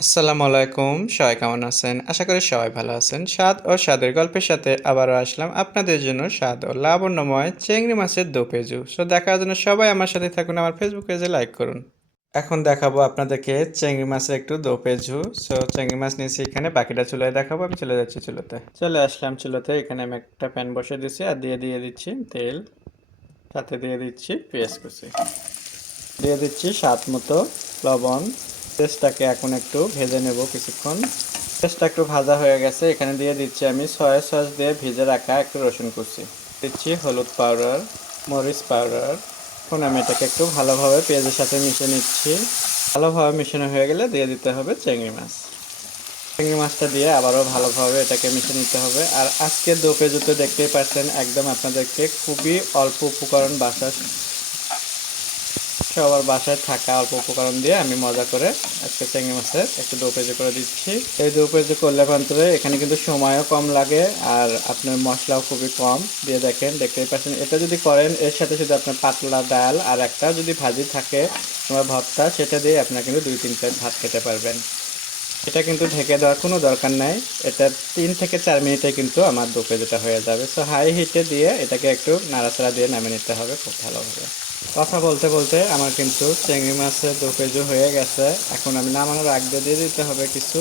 আসসালামু আলাইকুম। সবাই কেমন আছেন? আশা করি সবাই ভালো আছেন। স্বাদ ও স্বাদের গল্পের সাথে আবারও আসলাম আপনাদের জন্য স্বাদ ও লাবণ্যময় চিংড়ি মাছের দো পেঁজু। দেখার জন্য সবাই আমার সাথে থাকুন, আমার ফেসবুক পেজে লাইক করুন। এখন দেখাবো আপনাদেরকে চিংড়ি মাছের একটু দো পেঁজু। চিংড়ি মাছ নিয়েছি এখানে, বাকিটা চুলায় দেখাবো। আমি চলে যাচ্ছি চুলোতে। চলে আসলাম চুলোতে। এখানে আমি একটা প্যান বসে দিচ্ছি আর দিয়ে দিচ্ছি তেল। সাথে দিয়ে দিচ্ছি পেঁয়াজ কুচি। দিয়ে দিচ্ছি স্বাদ মতো লবণ। পেঁয়াজটাকে এখন একটু ভেজে নেব কিছুক্ষণ। পেঁয়াজটা একটু ভাজা হয়ে গেছে, এখানে দিয়ে দিচ্ছি আমি সয়া সস দিয়ে ভেজে রাখা একটু রসুন কুচি। দিচ্ছি হলুদ পাউডার, মরিচ পাউডার। এখন আমি এটাকে একটু ভালোভাবে পেঁয়াজের সাথে মিশিয়ে নিচ্ছি। ভালোভাবে মিশানো হয়ে গেলে দিয়ে দিতে হবে চিংড়ি মাছ। চিংড়ি মাছটা দিয়ে আবারও ভালোভাবে এটাকে মিশিয়ে নিতে হবে। আর আজকে দো পেঁজুতে দেখতেই পাচ্ছেন একদম আপনাদেরকে খুবই অল্প উপকরণ সবার বাসায় থাকা অল্প উপকরণ দিয়ে আমি মজা করে আজকে চিংড়ি মাছের একটু দো পেঁজু করে দিচ্ছি। এই দো পেঁজু করলে পান্তরে এখানে কিন্তু সময়ও কম লাগে আর আপনার মশলাও খুবই কম দিয়ে দেখতেই পাচ্ছেন। এটা যদি করেন এর সাথে সাথে আপনার পাতলা ডাল আর একটা যদি ভাজি থাকে তোমার ভর্তা, সেটা দিয়ে আপনার কিন্তু 2-3 প্লেট ভাত খেতে পারবেন। এটা কিন্তু ঢেকে দেওয়ার কোনো দরকার নাই। এটা 3 থেকে 4 মিনিটে কিন্তু আমার দো পেঁজুটা হয়ে যাবে। হাই হিটে দিয়ে এটাকে একটু নাড়াচাড়া দিয়ে নামিয়ে নিতে হবে খুব ভালোভাবে। কথা বলতে বলতে আমার কিন্তু চিংড়ি মাছের দো পেঁজু হয়ে গেছে। এখন আমি নামানোর আগে দিয়ে দিতে হবে কিছু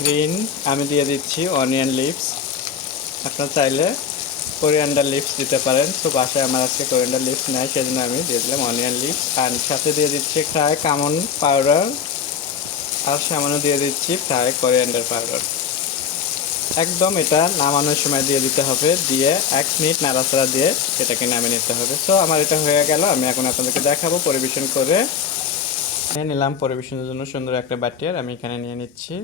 গ্রিন, আমি দিয়ে দিচ্ছি অনিয়ন লিভস। আপনার চাইলে কোরিয়ান্ডার লিভস দিতে পারেন। বাসায় আমার আজকে কোরিয়ান্ডার লিভস নেয়, সেজন্য আমি দিয়ে দিলাম অনিয়ন লিভস। আর সাথে দিয়ে দিচ্ছি ফ্রাই কামন পাউডার আর সামান্য দিয়ে দিচ্ছি ফ্রাই কোরিয়ান্ডার পাউডার। একদম এটা নামানোর সময় দিয়ে দিতে হবে, দিয়ে 1 মিনিট নাড়াচাড়া দিয়ে সেটাকে নামিয়ে নিতে হবে। আমার এটা হয়ে গেল। আমি এখন আপনাদেরকে দেখাবো পরিবেশন করে। নিয়ে নিলাম পরিবেশনের জন্য সুন্দর একটা বাটি, আর আমি এখানে নিয়ে নিচ্ছি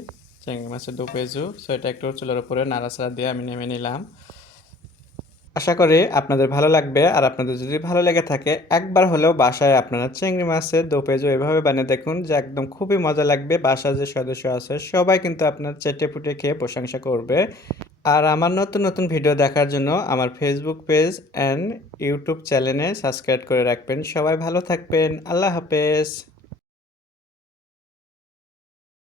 চিংড়ি মাছের দো পেঁজু। এটা একটু চুলার উপরে নাড়াচাড়া দিয়ে আমি নেমে নিলাম। আশা করি আপনাদের ভালো লাগবে। আর আপনাদের যদি ভালো লেগে থাকে একবার হলেও বাসায় আপনারা চিংড়ি মাছের দো পেঁজু এভাবে বানিয়ে দেখুন, যে একদম খুবই মজা লাগবে। বাসার যে সদস্য আছে সবাই কিন্তু আপনার চেটে পুটে খেয়ে প্রশংসা করবে। আর আমার নতুন নতুন ভিডিও দেখার জন্য আমার ফেসবুক পেজ অ্যান্ড ইউটিউব চ্যানেলে সাবস্ক্রাইব করে রাখবেন। সবাই ভালো থাকবেন। আল্লাহ হাফেজ।